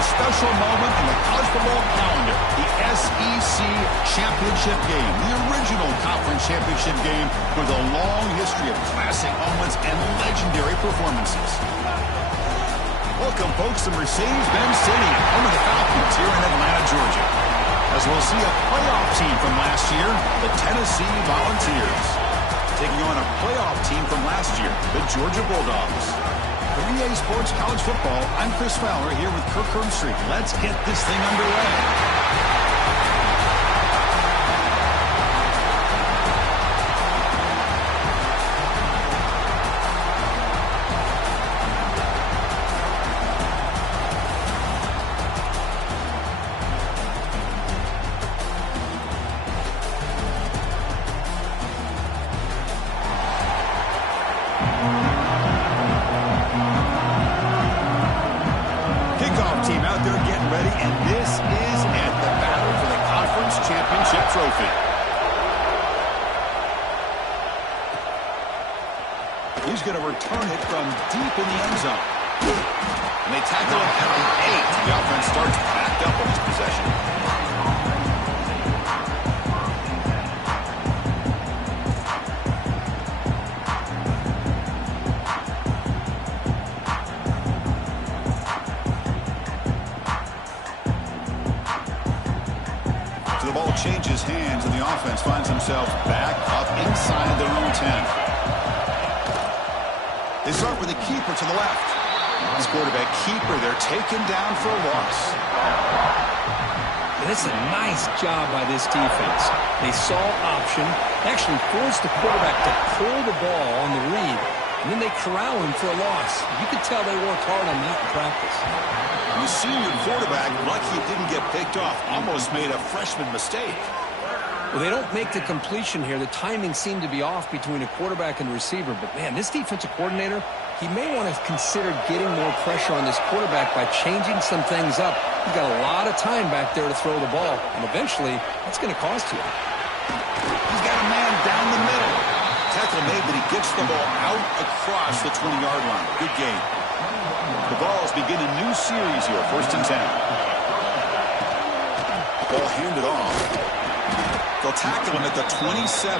a special moment in the college football calendar. The SEC Championship game, the original conference championship game with a long history of classic moments and legendary performances. Welcome, folks, to Mercedes-Benz Stadium, home of the Falcons here in Atlanta, Georgia. As we'll see a playoff team from last year, the Tennessee Volunteers, taking on a playoff team from last year, the Georgia Bulldogs. For EA Sports College Football, I'm Chris Fowler here with Kirk Herbstreit. Let's get this thing underway. Team out there getting ready, and this is at the battle for the conference championship trophy. He's going to return it from deep in the end zone. And they tackle him at the 8. The offense starts backed up on this possession. The ball changes hands, and the offense finds themselves back up inside their own 10. They start with a keeper to the left. This quarterback keeper, they're taken down for a loss. And it's a nice job by this defense. They saw option, actually forced the quarterback to pull the ball on the read, and then they corral him for a loss. You could tell they worked hard on that in practice. The senior quarterback, lucky he didn't get picked off, almost made a freshman mistake. Well, they don't make the completion here. The timing seemed to be off between a quarterback and receiver. But, man, this defensive coordinator, he may want to consider getting more pressure on this quarterback by changing some things up. He's got a lot of time back there to throw the ball, and eventually that's going to cost you. He's got a man down the middle. Tackle made, but he gets the ball out across the 20-yard line. Good game. The Vols begin a new series here, 1st and 10. Ball handed off. They'll tackle him at the 27.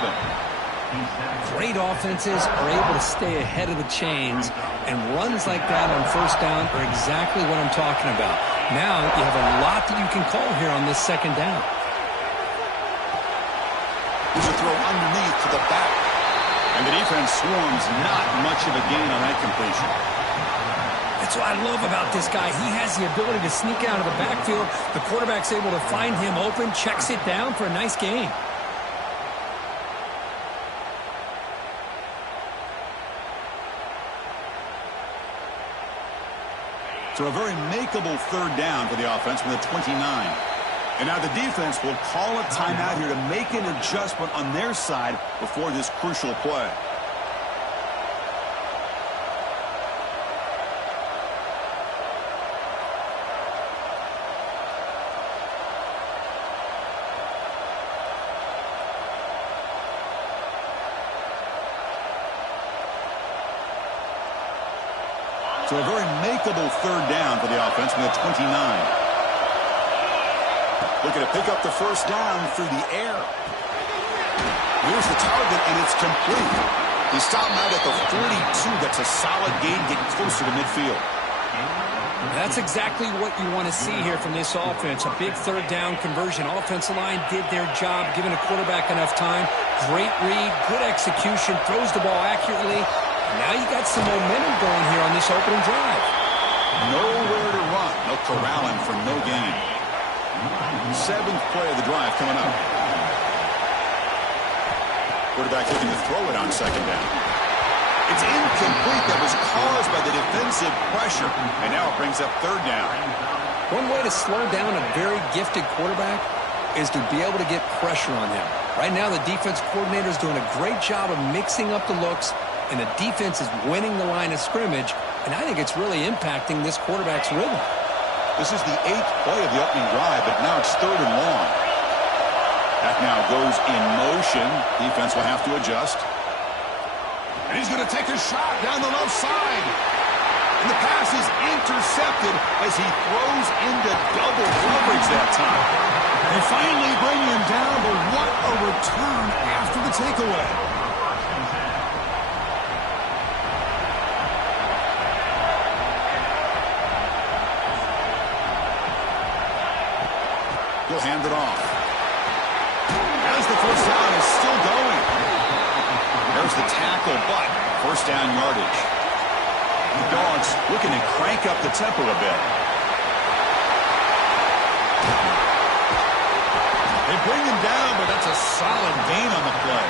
Great offenses are able to stay ahead of the chains, and runs like that on 1st down are exactly what I'm talking about. Now you have a lot that you can call here on this 2nd down. Here's a throw underneath to the back. And the defense swarms, not much of a gain on that completion. That's what I love about this guy. He has the ability to sneak out of the backfield. The quarterback's able to find him open, checks it down for a nice gain. So a very makeable 3rd down for the offense from the 29. And now the defense will call a timeout here to make an adjustment on their side before this crucial play. So a very makeable 3rd down for the offense from the 29. Looking to pick up the 1st down through the air. Here's the target, and it's complete. He stopped out at the 42. That's a solid gain, getting closer to midfield. That's exactly what you want to see here from this offense. A big 3rd down conversion. Offensive line did their job, giving a quarterback enough time. Great read, good execution, throws the ball accurately. Now you got some momentum going here on this opening drive. Nowhere to run. No corralling for no gain. 7th play of the drive coming up. Quarterback looking to throw it on 2nd down. It's incomplete. That was caused by the defensive pressure. And now it brings up 3rd down. One way to slow down a very gifted quarterback is to be able to get pressure on him. Right now the defense coordinator is doing a great job of mixing up the looks, and the defense is winning the line of scrimmage, and I think it's really impacting this quarterback's rhythm. This is the 8th play of the opening drive, but now it's 3rd and long. That now goes in motion. Defense will have to adjust. And he's going to take a shot down the left side. And the pass is intercepted as he throws into double coverage that time. They finally bring him down, but what a return after the takeaway. He'll hand it off. As the first down is still going. There's the tackle, but first down yardage. The Dogs looking to crank up the tempo a bit. They bring him down, but that's a solid gain on the play.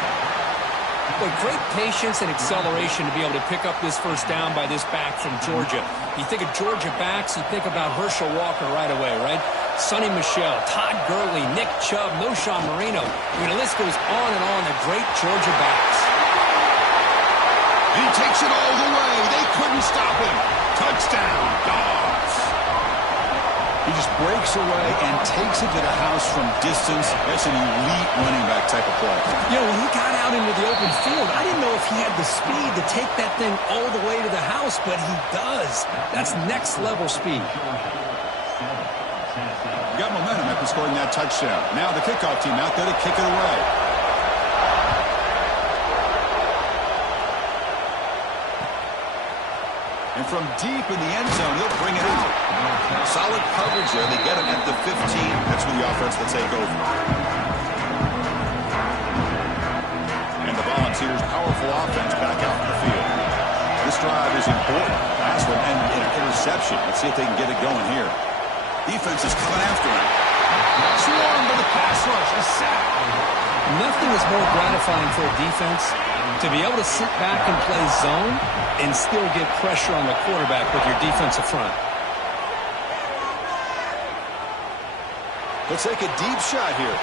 But great patience and acceleration to be able to pick up this first down by this back from Georgia. You think of Georgia backs, you think about Herschel Walker right away, right? Sonny Michel, Todd Gurley, Nick Chubb, Knowshon Moreno. I mean, the list goes on and on, the great Georgia backs. And he takes it all the way. They couldn't stop him. Touchdown, Dogs. He just breaks away and takes it to the house from distance. That's an elite running back type of play. You know, when he got out into the open field, I didn't know if he had the speed to take that thing all the way to the house, but he does. That's next level speed. Got momentum after scoring that touchdown. Now the kickoff team out there to kick it away. And from deep in the end zone, he'll bring it out. Solid coverage there. They get him at the 15. That's where the offense will take over. And the Volunteers' powerful offense back out in the field. This drive is important. Last one ended in an interception. Let's see if they can get it going here. Defense is coming after him. Swarmed by the pass rush. A sack. Nothing is more gratifying for a defense to be able to sit back and play zone and still get pressure on the quarterback with your defensive front. Let's take a deep shot here.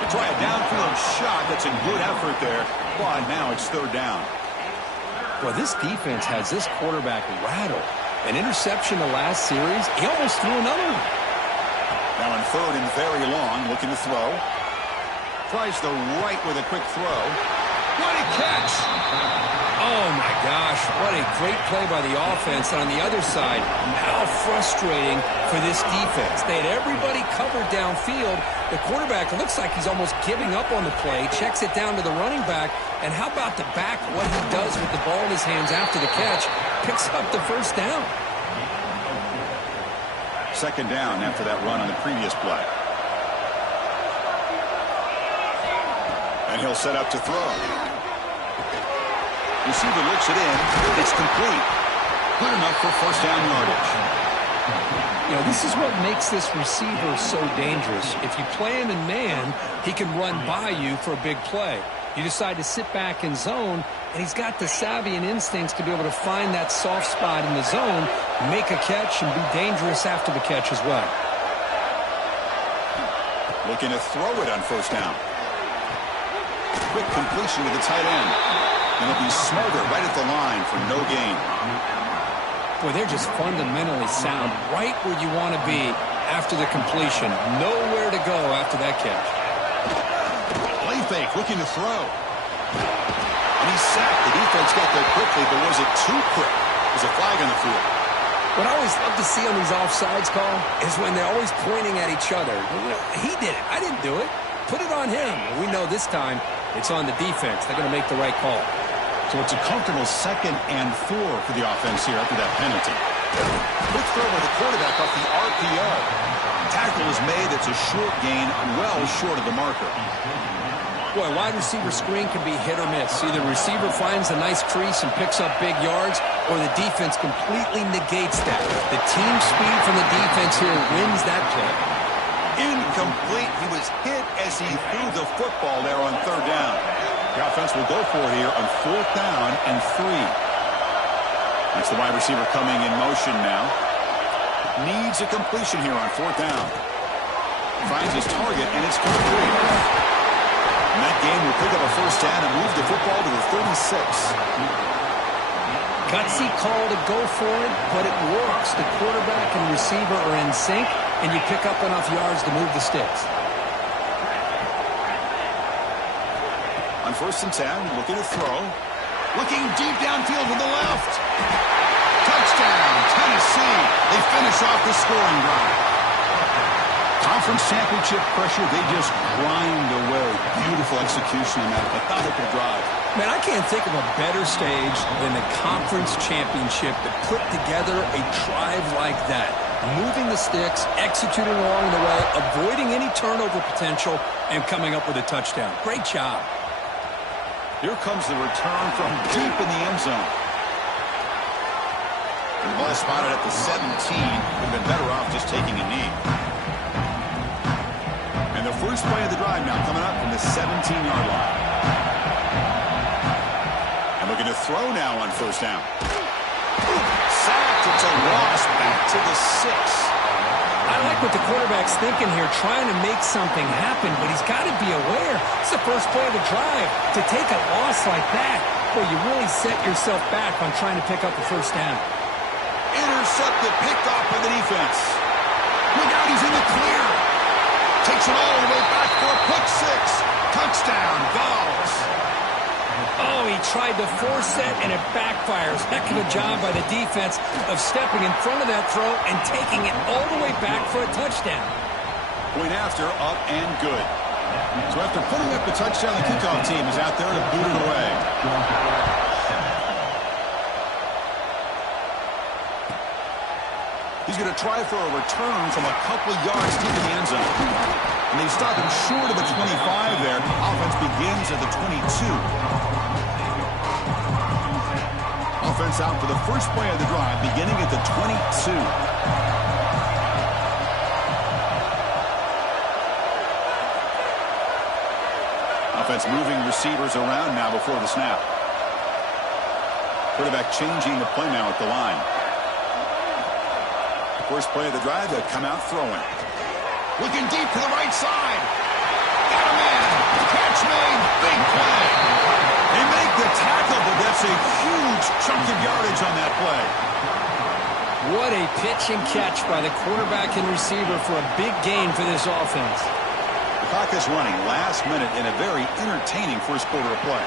They try a downfield shot. That's a good effort there. But now it's third down. Well, this defense has this quarterback rattled. An interception the last series. He almost threw another one. Now in third and very long, looking to throw. Tries the right with a quick throw. What a catch! Oh, my gosh. What a great play by the offense. And on the other side, how frustrating for this defense. They had everybody covered downfield. The quarterback looks like he's almost giving up on the play. Checks it down to the running back. And how about the back, what he does with the ball in his hands after the catch? Picks up the first down. Second down after that run on the previous play. And he'll set up to throw. Receiver looks it in. It's complete. Good enough for first down yardage. You know, this is what makes this receiver so dangerous. If you play him in man, he can run by you for a big play. You decide to sit back in zone, and he's got the savvy and instincts to be able to find that soft spot in the zone, make a catch, and be dangerous after the catch as well. Looking to throw it on first down. Quick completion to the tight end. And it'll be Smarter right at the line for no gain. Boy, they're just fundamentally sound, right where you want to be after the completion. Nowhere to go after that catch. Play fake, looking to throw. And he's sacked. The defense got there quickly, but was it too quick? There's a flag on the field. What I always love to see on these offsides, Carl, is when they're always pointing at each other. You know, he did it. I didn't do it. Put it on him. We know this time it's on the defense. They're going to make the right call. So it's a comfortable 2nd and 4 for the offense here after that penalty. Quick throw by the quarterback off the RPO. Tackle is made. That's a short gain, well short of the marker. Boy, wide receiver screen can be hit or miss. Either receiver finds a nice crease and picks up big yards, or the defense completely negates that. The team speed from the defense here wins that play. Incomplete. He was hit as he threw the football there on third down. The offense will go for it here on 4th down and 3. That's the wide receiver coming in motion now. Needs a completion here on 4th down. Finds his target, and it's complete. And that game will pick up a first down and move the football to the 36. Gutsy call to go for it, but it works. The quarterback and receiver are in sync, and you pick up enough yards to move the sticks. On 1st and 10, looking to throw. Looking deep downfield to the left. Touchdown! Touchdown, Tennessee. They finish off the scoring drive. Conference championship pressure, they just grind away. Beautiful execution on that methodical drive. Man, I can't think of a better stage than the conference championship to put together a drive like that. Moving the sticks, executing along the way, avoiding any turnover potential, and coming up with a touchdown. Great job. Here comes the return from deep in the end zone. The ball spotted at the 17. Would have been better off just taking a knee. And the first play of the drive now coming up from the 17-yard line. And looking to throw now on first down. Sacked. It's a loss back to the 6. I like what the quarterback's thinking here, trying to make something happen, but he's got to be aware. It's the first play of the drive. To take a loss like that, well, you really set yourself back on trying to pick up the first down. Intercepted, picked off by the defense. Look out, he's in the clear. Takes it all the way back for a pick 6. Touchdown, Vols. Oh, he tried to force it, and it backfires. Heck of a job by the defense of stepping in front of that throw and taking it all the way back for a touchdown. Point after, up and good. So after putting up the touchdown, the kickoff team is out there to boot it away. He's going to try for a return from a couple yards deep in the end zone. And they stop him short of the 25 there. Offense begins at the 22. Offense out for the first play of the drive, beginning at the 22. Offense moving receivers around now before the snap. Quarterback changing the play now at the line. First play of the drive, they'll come out throwing. Looking deep to the right side. Got a man. Catch made. Big play. They make the tackle, but that's a huge chunk of yardage on that play. What a pitch and catch by the quarterback and receiver for a big gain for this offense. The clock is running last minute in a very entertaining first quarter of play.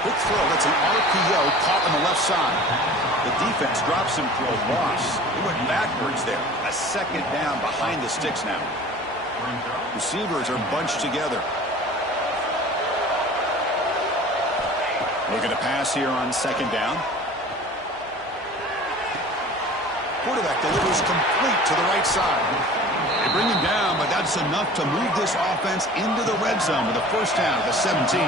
Quick throw. That's an RPO caught on the left side. The defense drops him for a loss. He went backwards there. A second down behind the sticks now. Receivers are bunched together. Looking to pass here on second down. Quarterback delivers complete to the right side. They bring him down, but that's enough to move this offense into the red zone with a first down at the 17.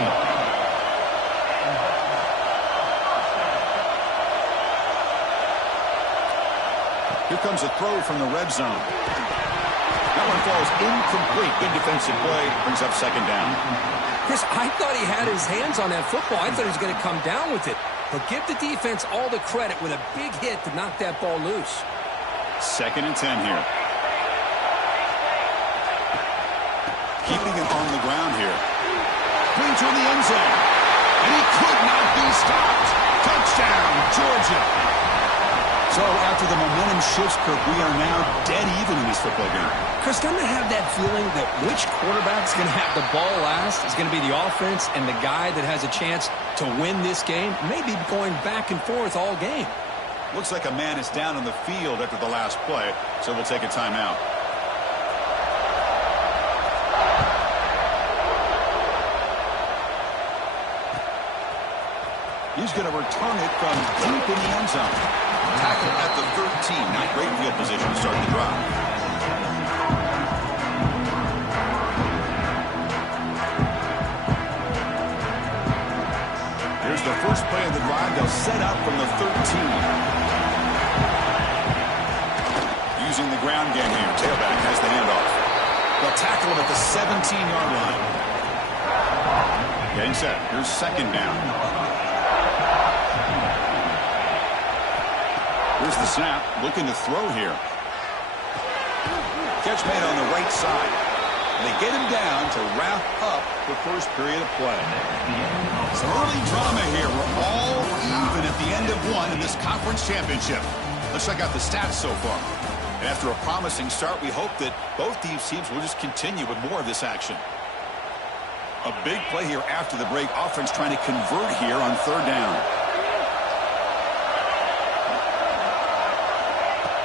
Here comes a throw from the red zone. That one falls incomplete. Good defensive play. Brings up second down. Chris, I thought he had his hands on that football. I thought he was going to come down with it. But give the defense all the credit with a big hit to knock that ball loose. Second and 10 here. Keeping it on the ground here. Brings her in the end zone. And he could not be stopped. Touchdown, Georgia. So after the momentum shifts, Kirk, we are now dead even in this football game. Chris, don't I have that feeling that which quarterback's going to have the ball last is going to be the offense, and the guy that has a chance to win this game may be going back and forth all game. Looks like a man is down on the field after the last play, so we'll take a timeout. He's going to return it from deep in the end zone. Tackle at the 13. Not great field position to start the drive. Here's the first play of the drive. They'll set up from the 13. Using the ground game here. Tailback has the handoff. They'll tackle him at the 17-yard line. Getting set. Here's second down. Here's the snap, looking to throw here. Catch made on the right side. They get him down to wrap up the first period of play. Some early drama here. We're all even at the end of one in this conference championship. Let's check out the stats so far. And after a promising start, we hope that both these teams will just continue with more of this action. A big play here after the break. Offense trying to convert here on third down.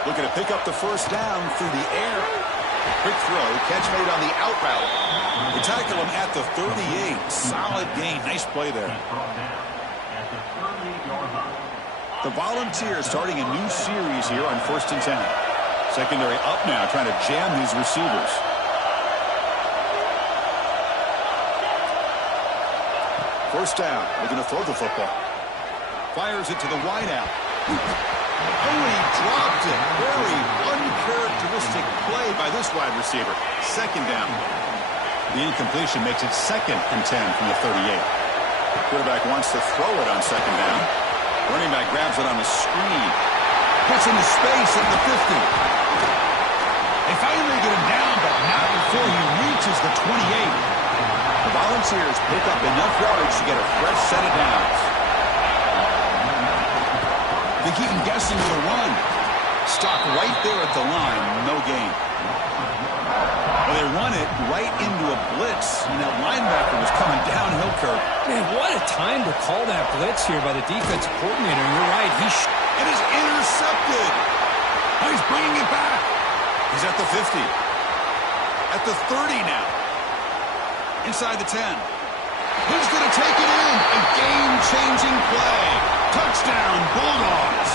Looking to pick up the first down through the air. Quick throw, catch made on the out route. They tackle him at the 38. Solid gain. Nice play there. The Volunteers starting a new series here on 1st and 10. Secondary up now, trying to jam these receivers. First down, looking to throw the football. Fires it to the wideout. Oh, he dropped it. Very uncharacteristic play by this wide receiver. Second down. The incompletion makes it 2nd and 10 from the 38. Quarterback wants to throw it on 2nd down. Running back grabs it on the screen. Puts into space at the 50. They finally get him down, but not before he reaches the 28. The Volunteers pick up enough yards to get a fresh set of downs. They keep him guessing with a run. Stop right there at the line. No gain. Well, they run it right into a blitz, and that linebacker was coming downhill, Kirk. Man, what a time to call that blitz here by the defensive coordinator. And you're right. It is intercepted. Oh, he's bringing it back. He's at the 50. At the 30 now. Inside the 10. Who's going to take it in? A game-changing play. Touchdown, Bulldogs.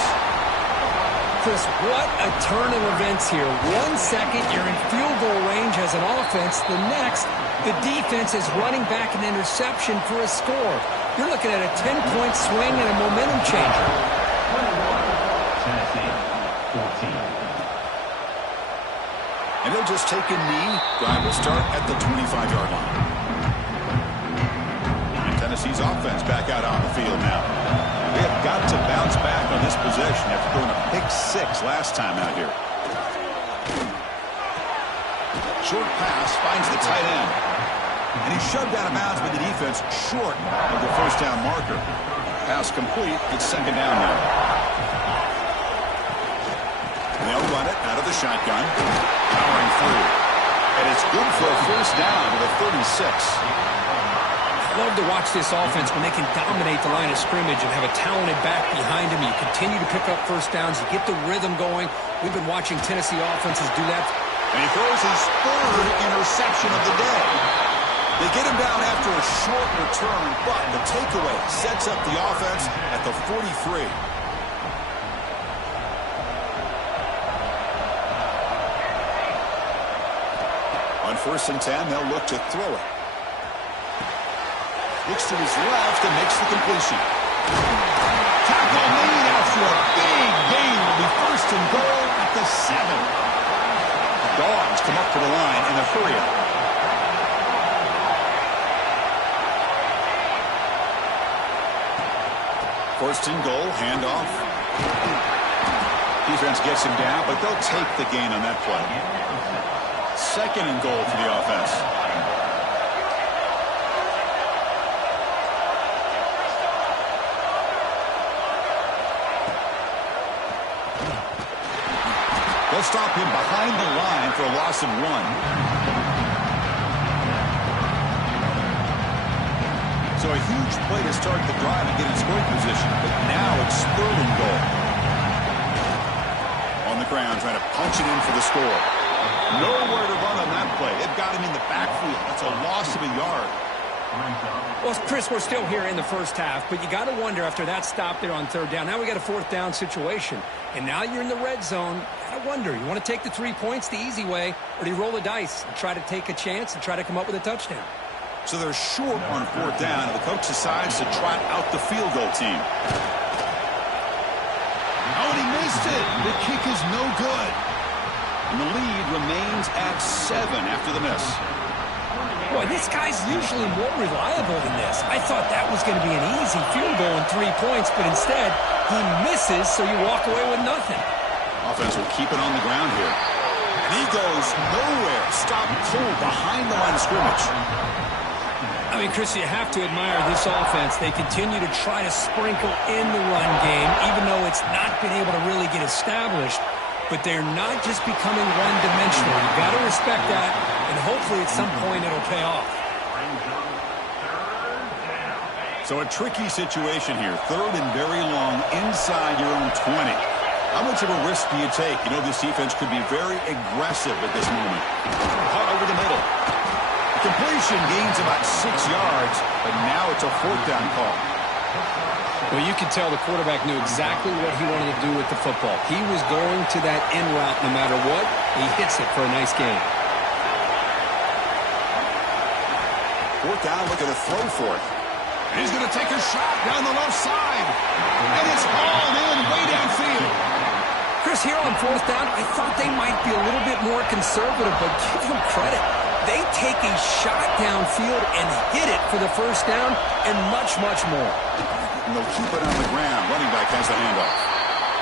Chris, what a turn of events here. 1 second, you're in field goal range as an offense. The next, the defense is running back an interception for a score. You're looking at a 10-point swing and a momentum changer. And he'll just take a knee. Drive will start at the 25-yard line. Tennessee's offense back out on the field now. They have got to bounce back on this possession after throwing a pick 6 last time out here. Short pass finds the tight end. And he's shoved out of bounds by the defense short of the first down marker. Pass complete. It's 2nd down now. And they'll run it out of the shotgun. Powering through. And it's good for a first down to the 36. Love to watch this offense when they can dominate the line of scrimmage and have a talented back behind him. You continue to pick up first downs. You get the rhythm going. We've been watching Tennessee offenses do that. And he throws his 3rd interception of the day. They get him down after a short return, but the takeaway sets up the offense at the 43. On 1st and 10, they'll look to throw it. Looks to his left and makes the completion. Tackle made after a big gain. Will be 1st and goal at the 7. Dogs come up to the line in a hurry-up. First and goal, handoff. Defense gets him down, but they'll take the gain on that play. 2nd and goal for the offense. They'll stop him behind the line for a loss of 1. So a huge play to start the drive and get in scoring position, but now it's 3rd and goal. On the ground, trying to punch it in for the score. Nowhere to run on that play. They've got him in the backfield. That's a loss of a yard. Well, Chris, we're still here in the first half, but you got to wonder after that stop there on 3rd down. Now we got a 4th down situation, and now you're in the red zone. I wonder, you want to take the 3 points the easy way, or do you roll the dice and try to take a chance and try to come up with a touchdown? So they're short on 4th down, and the coach decides to trot out the field goal team. Oh, and he missed it. The kick is no good. And the lead remains at 7 after the miss. Boy, this guy's usually more reliable than this. I thought that was going to be an easy field goal and 3 points, but instead, he misses, so you walk away with nothing. Offense will keep it on the ground here. And he goes nowhere. Stop cold behind the line of scrimmage. I mean, Chris, you have to admire this offense. They continue to try to sprinkle in the run game, even though it's not been able to really get established. But they're not just becoming one-dimensional. You've got to respect that, and hopefully at some point it'll pay off. So a tricky situation here. 3rd and very long inside your own 20. How much of a risk do you take? You know, this defense could be very aggressive at this moment. Hard over the middle. The completion gains about 6 yards, but now it's a 4th down call. Well, you can tell the quarterback knew exactly what he wanted to do with the football. He was going to that in route no matter what. He hits it for a nice gain. 4th down, looking to throw for it. And he's going to take a shot down the left side. And it's hauled in way downfield. Chris, here on 4th down, I thought they might be a little bit more conservative, but give them credit. They take a shot downfield and hit it for the 1st down and much, much more. And they'll keep it on the ground. Running back has the handoff.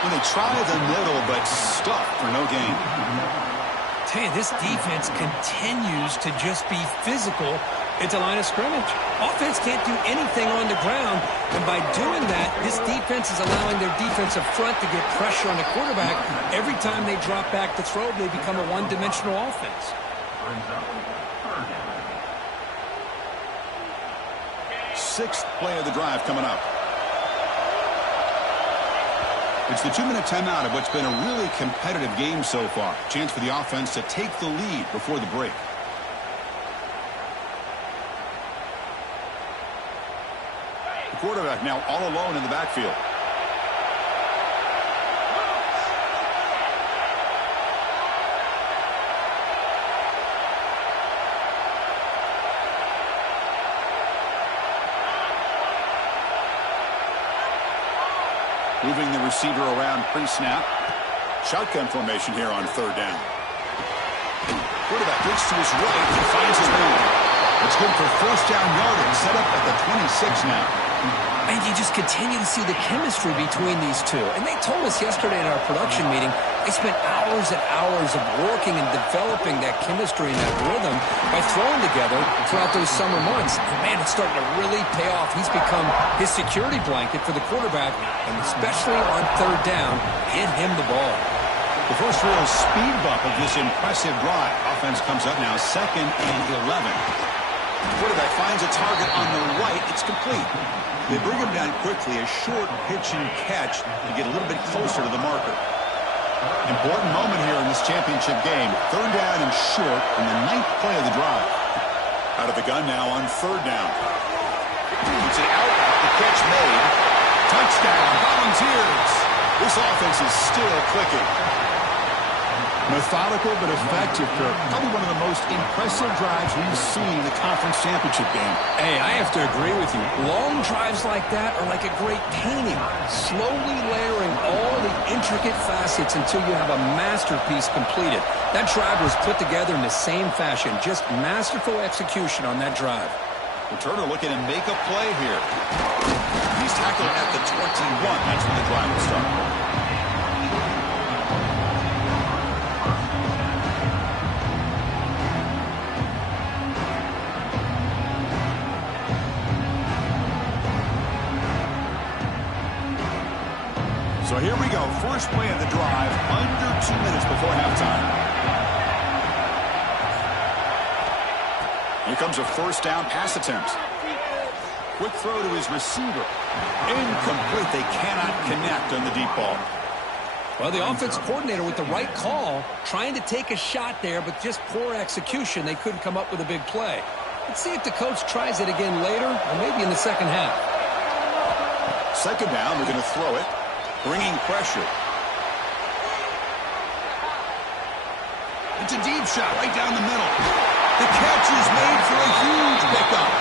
And they try the middle, but stuffed for no gain. Tell you, this defense continues to just be physical at the line of scrimmage. Offense can't do anything on the ground, and by doing that, this defense is allowing their defensive front to get pressure on the quarterback. Every time they drop back to throw, they become a one-dimensional offense. 6th play of the drive coming up. It's the 2-minute timeout of what's been a really competitive game so far. Chance for the offense to take the lead before the break. The quarterback now all alone in the backfield. Moving the receiver around pre-snap. Shotgun formation here on 3rd down. Quarterback looks to his right and finds his man. It's good for 1st down yardage. Set up at the 26 now. And you just continue to see the chemistry between these two. And they told us yesterday in our production meeting, they spent hours and hours of working and developing that chemistry and that rhythm by throwing together throughout those summer months. And man, it's starting to really pay off. He's become his security blanket for the quarterback, and especially on 3rd down, hit him the ball. The first real speed bump of this impressive drive. Offense comes up now 2nd and 11. The quarterback finds a target on the right. It's complete. They bring him down quickly, a short pitch and catch to get a little bit closer to the marker. Important moment here in this championship game. 3rd down and short in the 9th play of the drive. Out of the gun now on 3rd down. It's an out, the catch made. Touchdown, Volunteers. This offense is still clicking. Methodical but effective, Kirk. Probably one of the most impressive drives we've seen in the conference championship game. Hey, I have to agree with you. Long drives like that are like a great painting, slowly layering all the intricate facets until you have a masterpiece completed. That drive was put together in the same fashion, just masterful execution on that drive. Turner looking to make a play here. He's tackled at the 21. That's when the drive will start. So here we go. First play of the drive, under 2 minutes before halftime. Here comes a 1st down pass attempt. Quick throw to his receiver. Incomplete. They cannot connect on the deep ball. Well, the offense coordinator with the right call, trying to take a shot there, but just poor execution. They couldn't come up with a big play. Let's see if the coach tries it again later, or maybe in the 2nd half. 2nd down, they're going to throw it. Bringing pressure. It's a deep shot right down the middle. The catch is made for a huge pickup.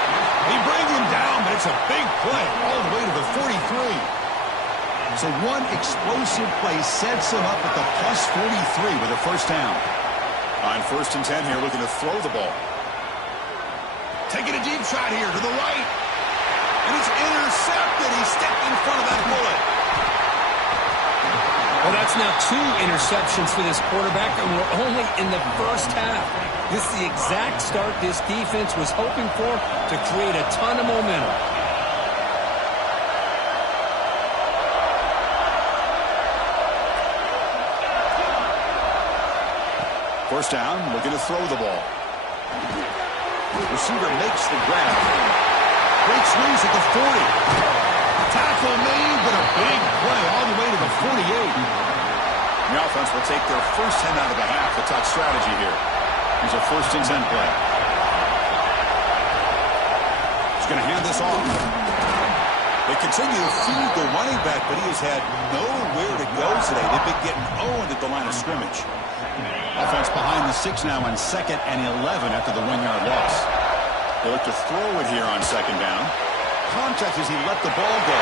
They bring him down, but it's a big play all the way to the 43. So one explosive play sets him up at the plus 43 with a 1st down. On 1st and 10 here, looking to throw the ball. Taking a deep shot here to the right. And it's intercepted. He stepped in front of that bullet. Well, that's now 2 interceptions for this quarterback, and we're only in the 1st half. This is the exact start this defense was hoping for to create a ton of momentum. First down, looking to throw the ball. The receiver makes the grab. Great squeeze at the 40. Tackle made, but a big play all the way to the 48. The offense will take their first 10 out of the half. The top strategy here. Here's a 1st and 10 play. He's going to hand this off. They continue to feed the running back, but he has had nowhere to go today. They've been getting owned at the line of scrimmage. Offense behind the 6 now on 2nd and 11 after the 1-yard loss. They look to throw it here on 2nd down. Contact as he let the ball go.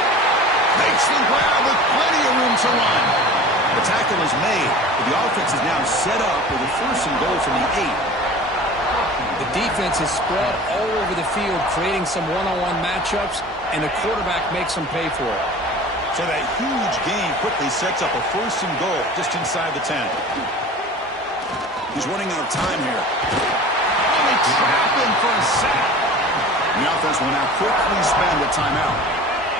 Makes the grab with plenty of room to run. The tackle is made, but the offense is now set up with a 1st and goal from the 8. The defense is spread all over the field, creating some one-on-one matchups, and the quarterback makes them pay for it. So that huge gain quickly sets up a 1st and goal just inside the 10. He's running out of time here. And they trap him for a sack. The offense will now quickly spend a timeout.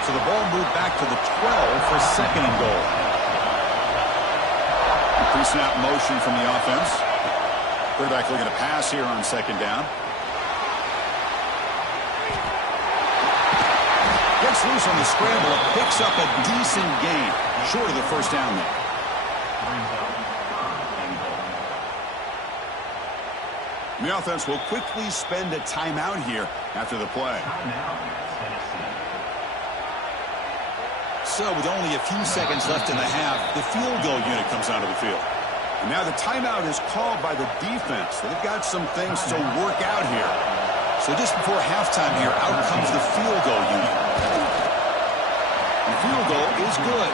So the ball moved back to the 12 for 2nd and goal. Pre-snap motion from the offense. Quarterback looking to pass here on 2nd down. Gets loose on the scramble. Picks up a decent gain. Short of the 1st down there. The offense will quickly spend a timeout here after the play. So with only a few seconds left in the half, the field goal unit comes onto the field. And now the timeout is called by the defense. They've got some things to work out here. So just before halftime here, out comes the field goal unit. The field goal is good.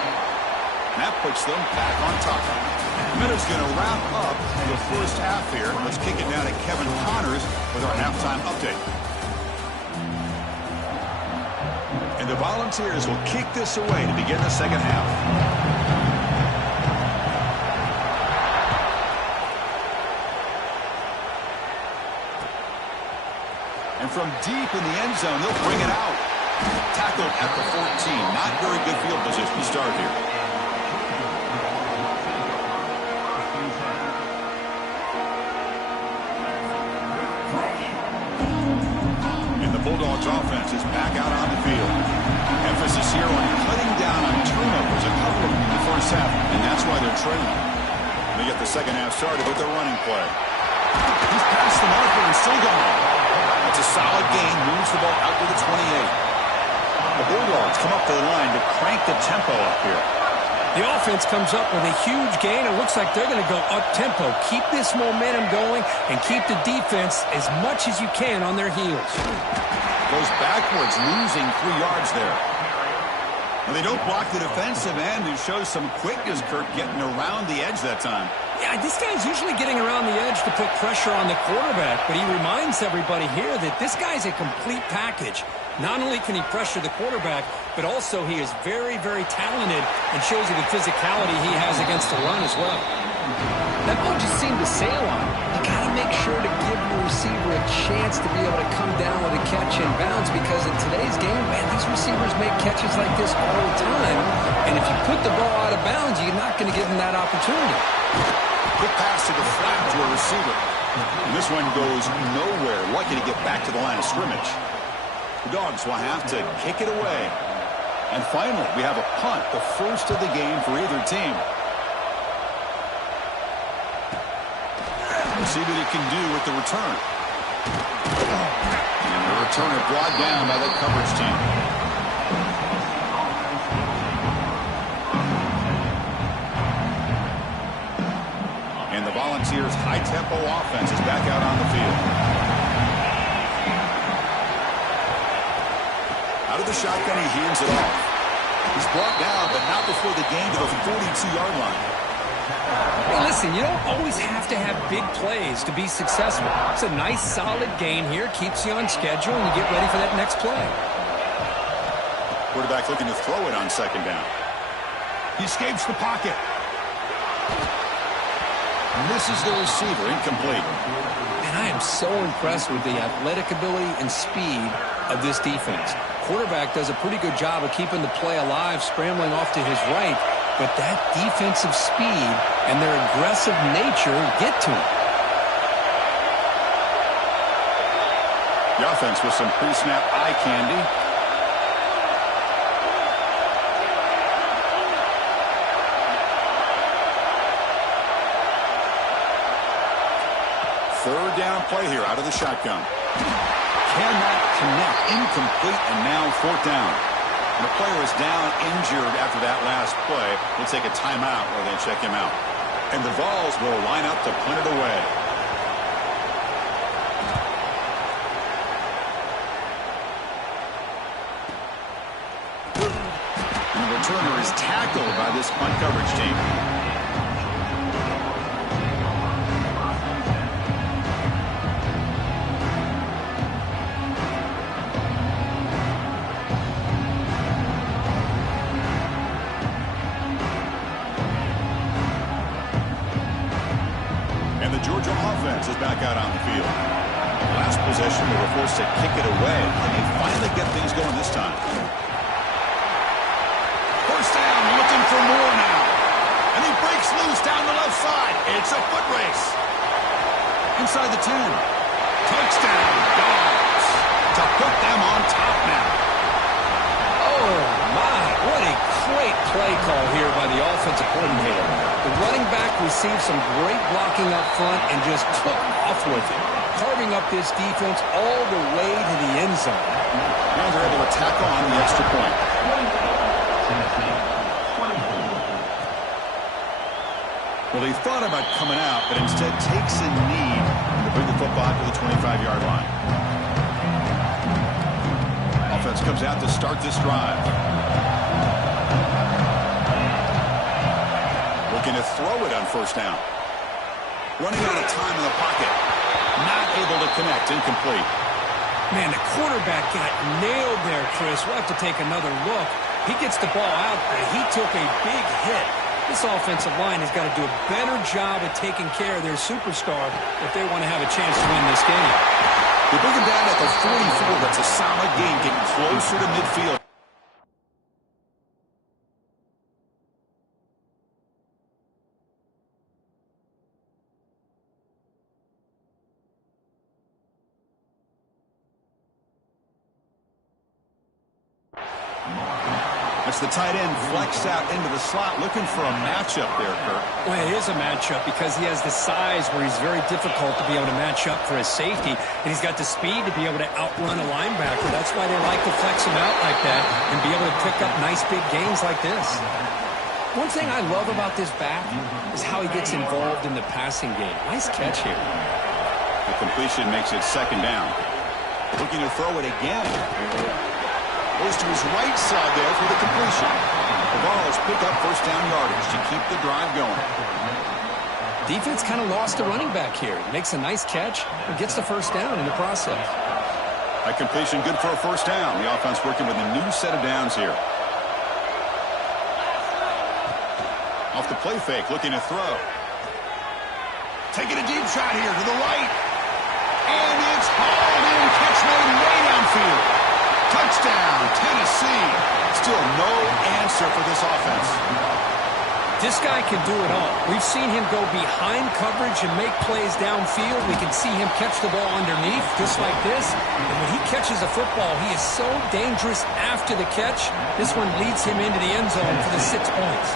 And that puts them back on top. The Meadows going to wrap up the 1st half here. Let's kick it down to Kevin Connors with our halftime update. And the Volunteers will kick this away to begin the 2nd half. And from deep in the end zone, they'll bring it out. Tackled at the 14. Not very good field position to start here. And the Bulldogs offense is back out on the field. Emphasis here on cutting down on turnovers. A couple of them in the 1st half, and that's why they're trailing. They get the 2nd half started with their running play. He's past the marker and still going. It's a solid gain, moves the ball out to the 28. The Bulldogs come up to the line to crank the tempo up here. The offense comes up with a huge gain. It looks like they're going to go up-tempo. Keep this momentum going and keep the defense as much as you can on their heels. Goes backwards, losing 3 yards there. Well, they don't block the defensive end, who shows some quickness, Kirk, getting around the edge that time. Yeah, this guy's usually getting around the edge to put pressure on the quarterback, but he reminds everybody here that this guy's a complete package. Not only can he pressure the quarterback, but also he is very, very talented and shows you the physicality he has against the run as well. That ball just seemed to sail on him. You got to make sure to give your receiver a chance to be able to come down with a catch in bounds, because in today's game, man, these receivers make catches like this all the time. And if you put the ball out of bounds, you're not going to give them that opportunity. Quick pass to the flat to a receiver. And this one goes nowhere. Lucky to get back to the line of scrimmage. The Dogs will have to kick it away. And finally, we have a punt, the first of the game for either team. We'll see what he can do with the return. And the returner brought down by the coverage team. And the Volunteers' high-tempo offense is back out on the field. Out of the shotgun, he hands it off. He's brought down, but not before the gain to the 42-yard line. Hey, listen, you don't always have to have big plays to be successful. It's a nice, solid gain here. Keeps you on schedule, and you get ready for that next play. Quarterback looking to throw it on 2nd down. He escapes the pocket. Misses the receiver, incomplete. And I am so impressed with the athletic ability and speed of this defense. Quarterback does a pretty good job of keeping the play alive, scrambling off to his right, but that defensive speed and their aggressive nature get to him. The offense with some pre-snap eye candy. Third down play here out of the shotgun. Cannot connect. Incomplete, and now fourth down. And the player is down injured after that last play. We'll take a timeout while they check him out. And the Vols will line up to punt it away. And the returner is tackled by this punt coverage team. Georgia offense is back out on the field. Last possession, they were forced to kick it away, and they finally get things going this time. First down, looking for more now. And he breaks loose down the left side. It's a foot race. Inside the 10. Touchdown, Dogs. To put them on top now. Oh, my. What a great play call here by the offensive coordinator. The running back received some great blocking up front and just took off with it, carving up this defense all the way to the end zone. And they're able to tackle on the extra point. Well, he thought about coming out, but instead takes a knee to bring the football to the 25-yard line. Offense comes out to start this drive. Looking to throw it on first down. Running out of time in the pocket. Not able to connect. Incomplete. Man, the quarterback got nailed there, Chris. We'll have to take another look. He gets the ball out, but he took a big hit. This offensive line has got to do a better job of taking care of their superstar if they want to have a chance to win this game. They bring him down at the 44. That's a solid gain, getting closer to midfield. That's the tight end flexed out into the slot, looking for a matchup there, Kirk. Well, it is a matchup because he has the size where he's very difficult to be able to match up for his safety, and he's got the speed to be able to outrun a linebacker. That's why they like to flex him out like that and be able to pick up nice big gains like this. One thing I love about this back is how he gets involved in the passing game. Nice catch here. The completion makes it second down. Looking to throw it again. Goes to his right side there for the completion. The Vols pick up first down yardage to keep the drive going. Defense kind of lost the running back here. Makes a nice catch and gets the first down in the process. That completion good for a first down. The offense working with a new set of downs here. Off the play fake, looking to throw. Taking a deep shot here to the right. And it's hauled in. Catch made way downfield. Touchdown, Tennessee. Still no answer for this offense. This guy can do it all. We've seen him go behind coverage and make plays downfield. We can see him catch the ball underneath, just like this. And when he catches a football, he is so dangerous after the catch. This one leads him into the end zone for the 6 points.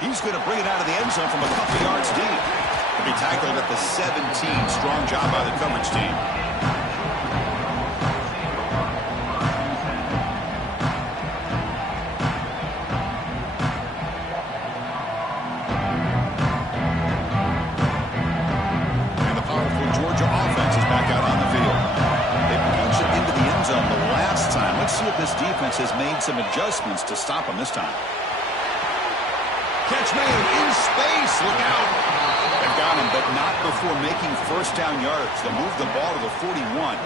He's going to bring it out of the end zone from a couple yards deep. He'll be tackled at the 17. Strong job by the coverage team. And the powerful Georgia offense is back out on the field. They punched it into the end zone the last time. Let's see if this defense has made some adjustments to stop them this time. Catch made in space. Look out. They've got him, but not before making first down yards. They move the ball to the 41.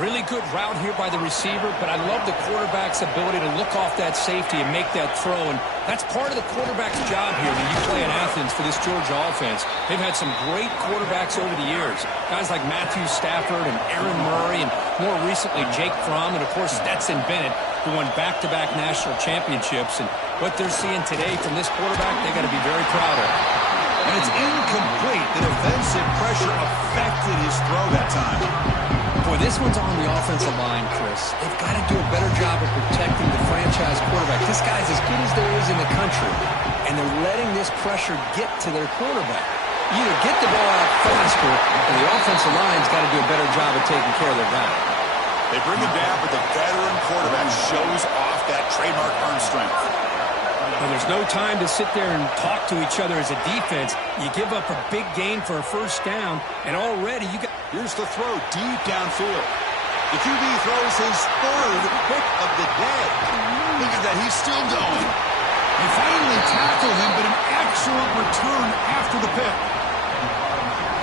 Really good route here by the receiver, but I love the quarterback's ability to look off that safety and make that throw. And that's part of the quarterback's job here when you play in Athens for this Georgia offense. They've had some great quarterbacks over the years. Guys like Matthew Stafford and Aaron Murray, and more recently Jake Fromm, and of course Stetson Bennett, who won back-to-back national championships. And what they're seeing today from this quarterback, they got to be very proud of. And it's incomplete. The defensive pressure affected his throw that time. Boy, this one's on the offensive line, Chris. They've got to do a better job of protecting the franchise quarterback. This guy's as good as there is in country, and they're letting this pressure get to their quarterback. Either get the ball out faster, or the offensive line's got to do a better job of taking care of their guy. They bring him down, but the veteran quarterback shows off that trademark arm strength. Well, there's no time to sit there and talk to each other as a defense. You give up a big gain for a first down, and already you got... Here's the throw deep downfield. The QB throws his third pick of the day. Look at that, he's still going. They finally tackle him, but an excellent return after the pick.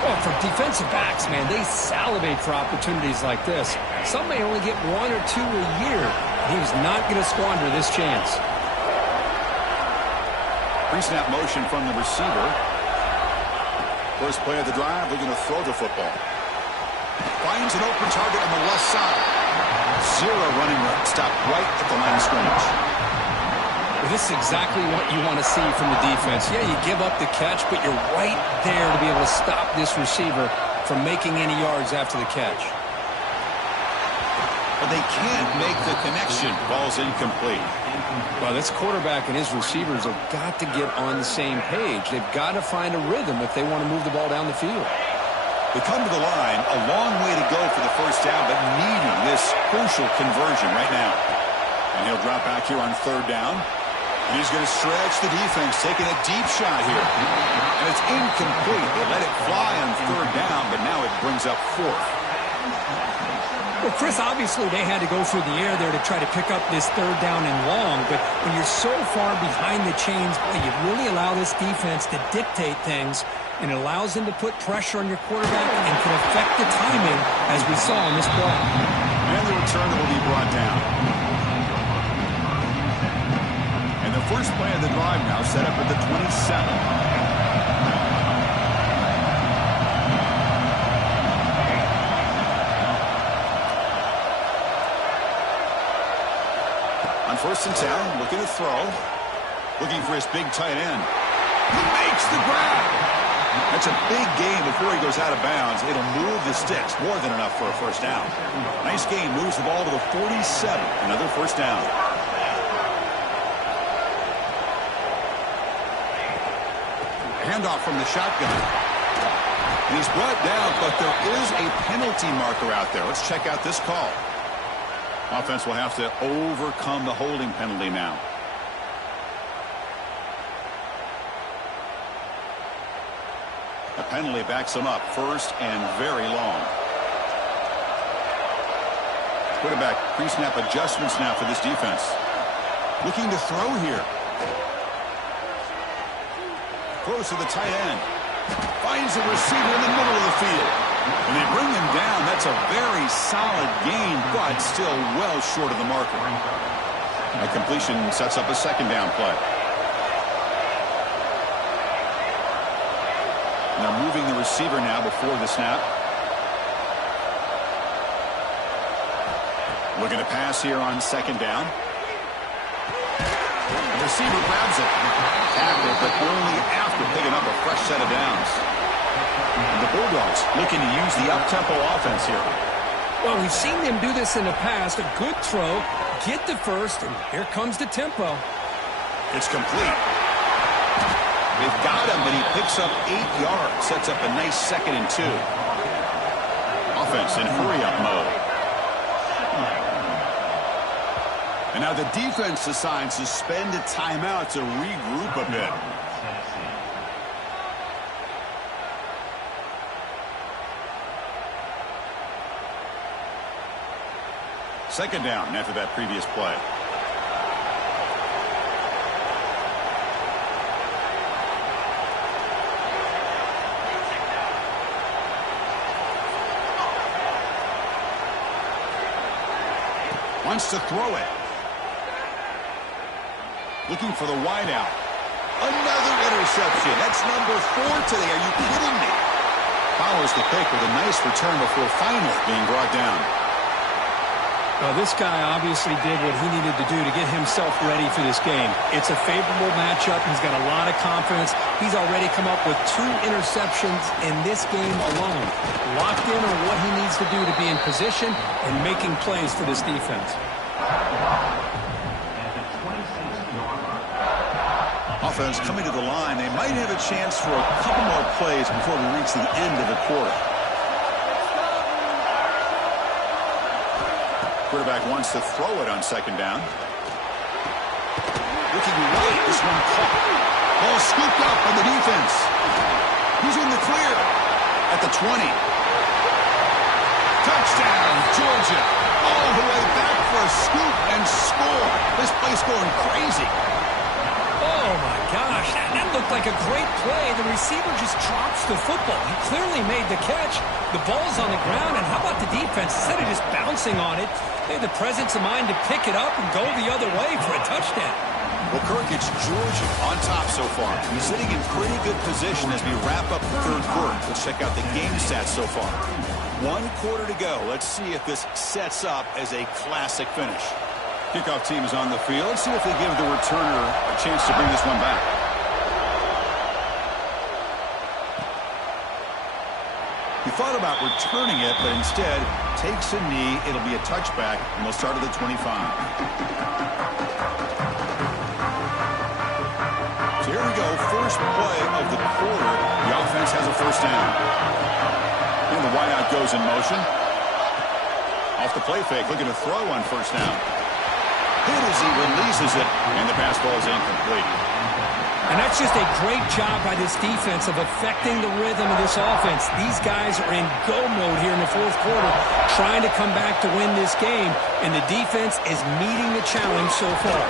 Well, for defensive backs, man, they salivate for opportunities like this. Some may only get 1 or 2 a year. He was not going to squander this chance. Pre-snap motion from the receiver. First play of the drive, looking to throw the football. Finds an open target on the left side. Zero running room. Stopped right at the line of scrimmage. Well, this is exactly what you want to see from the defense. Yeah, you give up the catch, but you're right there to be able to stop this receiver from making any yards after the catch. But they can't make the connection. Ball's incomplete. Well, this quarterback and his receivers have got to get on the same page. They've got to find a rhythm if they want to move the ball down the field. They come to the line, a long way to go for the first down, but needing this crucial conversion right now. And he'll drop back here on third down. And he's going to stretch the defense, taking a deep shot here. And it's incomplete. They let it fly on third down, but now it brings up fourth. Well, Chris, obviously they had to go through the air there to try to pick up this third down and long, but when you're so far behind the chains, boy, you really allow this defense to dictate things, and it allows them to put pressure on your quarterback and can affect the timing, as we saw in this play. And the return will be brought down. And the first play of the drive now set up at the 27. First and 10, looking to throw. Looking for his big tight end. He makes the grab. That's a big gain before he goes out of bounds. It'll move the sticks. More than enough for a first down. Nice gain. Moves the ball to the 47. Another first down. Handoff from the shotgun. And he's brought down, but there is a penalty marker out there. Let's check out this call. Offense will have to overcome the holding penalty now. The penalty backs them up first and very long. Quarterback pre-snap adjustments now for this defense. Looking to throw here. Throws to the tight end. Finds a receiver in the middle of the field. And they bring him down. That's a very solid gain, but still well short of the marker. A completion sets up a second down play. Now moving the receiver now before the snap. Looking to pass here on second down. The receiver grabs it. Tackled, but only after picking up a fresh set of downs. And the Bulldogs looking to use the up-tempo offense here. Well, we've seen them do this in the past. A good throw, get the first, and here comes the tempo. It's complete. They've got him, but he picks up 8 yards. Sets up a nice 2nd and 2. Offense in hurry-up mode. And now the defense decides to spend a timeout to regroup a bit. Second down after that previous play. Wants to throw it. Looking for the wideout. Another interception. That's number 4 today. Are you kidding me? Follows the pick with a nice return before finally being brought down. Well, this guy obviously did what he needed to do to get himself ready for this game. It's a favorable matchup. He's got a lot of confidence. He's already come up with 2 interceptions in this game alone. Locked in on what he needs to do to be in position and making plays for this defense. Offense coming to the line. They might have a chance for a couple more plays before we reach the end of the quarter. Quarterback wants to throw it on second down. Looking right, this one caught. Ball scooped up on the defense. He's in the clear at the 20. Touchdown, Georgia. All the way back for a scoop and score. This place going crazy. Oh, my gosh. That looked like a great play. The receiver just drops the football. He clearly made the catch. The ball's on the ground, and how about the defense? Instead of just bouncing on it, they had the presence of mind to pick it up and go the other way for a touchdown. Well, Kirk, it's Georgia on top so far. He's sitting in pretty good position as we wrap up the third quarter. Let's check out the game stats so far. 1 quarter to go. Let's see if this sets up as a classic finish. Kickoff team is on the field. Let's see if they give the returner a chance to bring this one back. He thought about returning it, but instead takes a knee. It'll be a touchback, and they'll start at the 25. So here we go, first play of the quarter. The offense has a first down. And the wideout goes in motion. Off the play fake, looking to throw on first down. Hit as he releases it, and the pass ball is incomplete. And that's just a great job by this defense of affecting the rhythm of this offense. These guys are in go mode here in the fourth quarter, trying to come back to win this game, and the defense is meeting the challenge so far.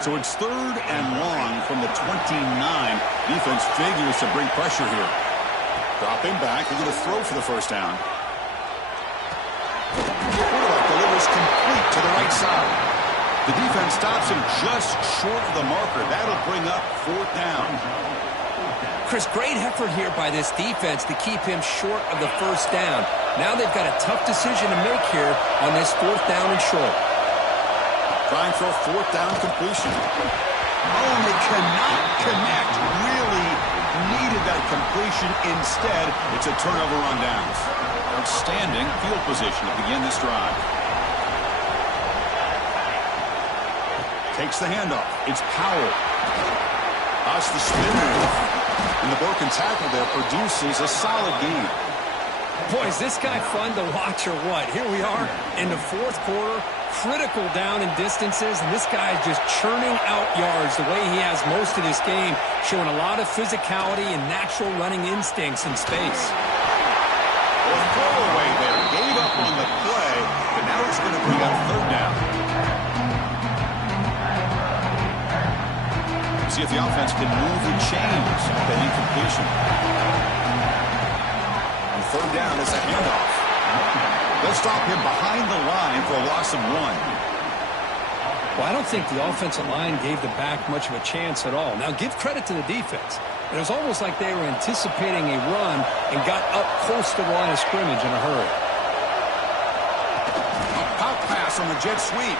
So it's third and long from the 29. Defense figures to bring pressure here. Dropping back, they're going to throw for the first down. Quarterback delivers complete to the right side. The defense stops him just short of the marker. That'll bring up fourth down. Chris, great effort here by this defense to keep him short of the first down. Now they've got a tough decision to make here on this fourth down and short. Trying for a fourth down completion. Oh, and they cannot connect. Really needed that completion. Instead, it's a turnover on downs. Outstanding field position to begin this drive. Takes the handoff. It's Powell. Osh the spin move. And the broken tackle there produces a solid gain. Boy, is this guy fun to watch or what? Here we are in the fourth quarter, critical down and distances, and this guy is just churning out yards the way he has most of this game, showing a lot of physicality and natural running instincts in space. Well, throwaway there. Gave up on the play, but now it's going to bring up third down. See if the offense can move and change that incompletion. Third down is a handoff. They'll stop him behind the line for a loss of 1. Well, I don't think the offensive line gave the back much of a chance at all. Now, give credit to the defense. It was almost like they were anticipating a run and got up close to the line of scrimmage in a hurry. A pop pass on the jet sweep.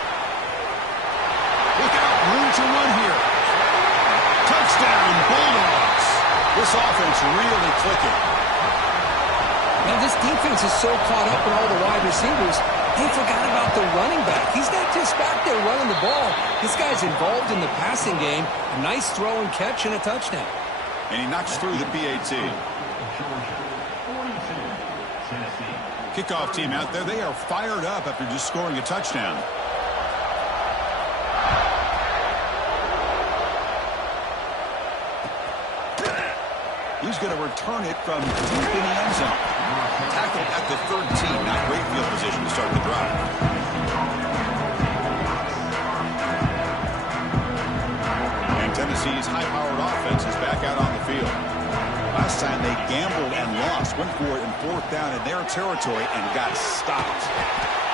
Look out, room to run here. Touchdown, Bulldogs. This offense really clicking. Now, this defense is so caught up in all the wide receivers, they forgot about the running back. He's not just back there running the ball. This guy's involved in the passing game. A nice throw and catch and a touchdown. And he knocks through the PAT. Kickoff team out there, they are fired up after just scoring a touchdown. He's going to return it from deep in the end zone. Tackled at the 13. Not great field position to start the drive. And Tennessee's high-powered offense is back out on the field. Last time they gambled and lost. Went for it in fourth down in their territory and got stopped.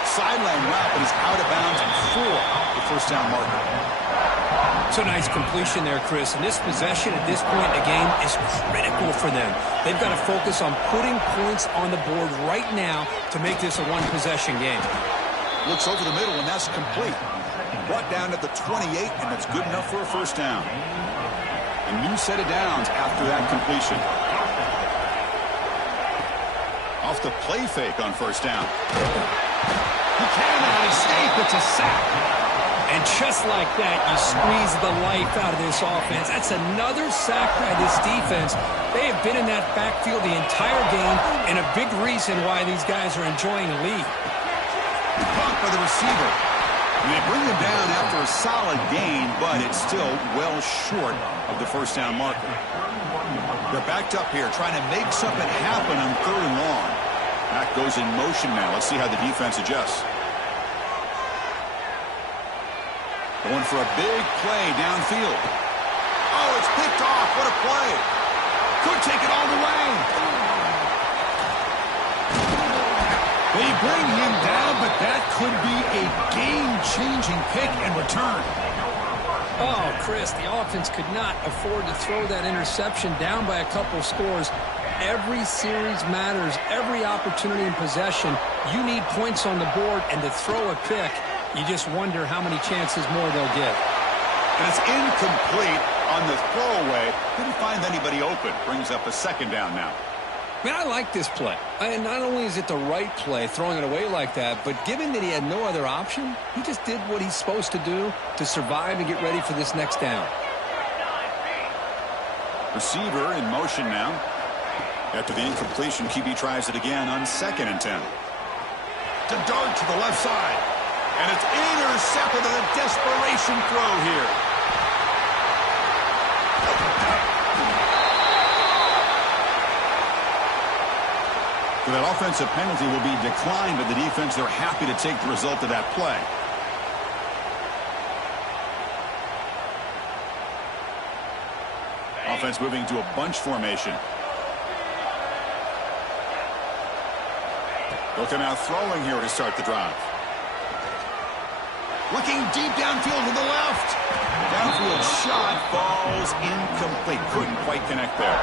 Sideline route, but is out of bounds before the first down marker. It's a nice completion there, Chris. And this possession at this point in the game is critical for them. They've got to focus on putting points on the board right now to make this a one-possession game. Looks over the middle, and that's complete. Brought down at the 28, and that's good enough for a first down. A new set of downs after that completion. Off the play fake on first down. He cannot escape. It's a sack. And just like that, you squeeze the life out of this offense. That's another sack by this defense. They have been in that backfield the entire game, and a big reason why these guys are enjoying the lead. Caught by the receiver. And they bring him down after a solid gain, but it's still well short of the first down marker. They're backed up here, trying to make something happen on 3rd and long. Mack goes in motion now. Let's see how the defense adjusts. Going for a big play downfield. Oh, it's picked off. What a play. Could take it all the way. They bring him down, but that could be a game-changing pick and return. Oh, Chris, the offense could not afford to throw that interception down by a couple scores. Every series matters. Every opportunity in possession. You need points on the board, and to throw a pick, you just wonder how many chances more they'll get. And it's incomplete on the throwaway. Couldn't find anybody open. Brings up a 2nd down now. Man, I like this play. And not only is it the right play, throwing it away like that, but given that he had no other option, he just did what he's supposed to do to survive and get ready for this next down. Receiver in motion now. After the incompletion, QB tries it again on 2nd and 10. To dart to the left side. And it's intercepted in a desperation throw here. So that offensive penalty will be declined by the defense. They're happy to take the result of that play. Offense moving to a bunch formation. They'll come out throwing here to start the drive. Looking deep downfield to the left. Downfield shot falls incomplete. Couldn't quite connect there.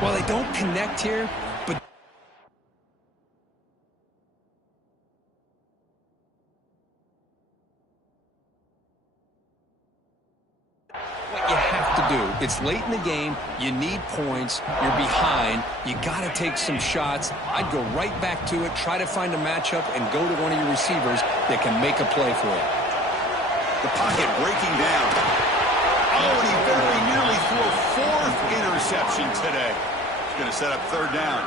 Well, they don't connect here, but what you have to do. It's late in the game. You need points. You're behind. You got to take some shots. I'd go right back to it, try to find a matchup, and go to one of your receivers that can make a play for you. The pocket breaking down. Oh, and he very nearly threw a 4th interception today. He's going to set up 3rd down.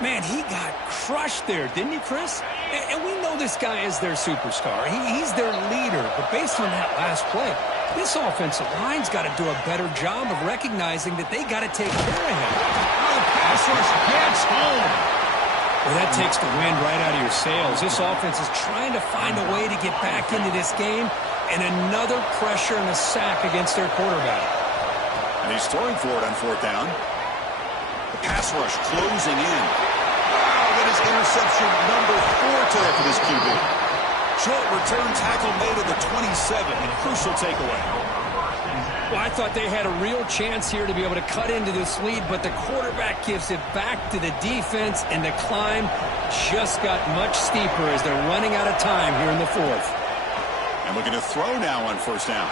Man, he got crushed there, didn't he, Chris? And we know this guy is their superstar. He's their leader. But based on that last play, this offensive line's got to do a better job of recognizing that they got to take care of him. Oh, the pass rush gets home. Well, that takes the wind right out of your sails. This offense is trying to find a way to get back into this game, and another pressure and a sack against their quarterback. And he's throwing for it on 4th down. The pass rush closing in. Wow, that is interception number 4 today for this QB. Short return tackle made at the 27, and crucial takeaway. Well, I thought they had a real chance here to be able to cut into this lead, but the quarterback gives it back to the defense, and the climb just got much steeper as they're running out of time here in the 4th. And looking to throw now on 1st down.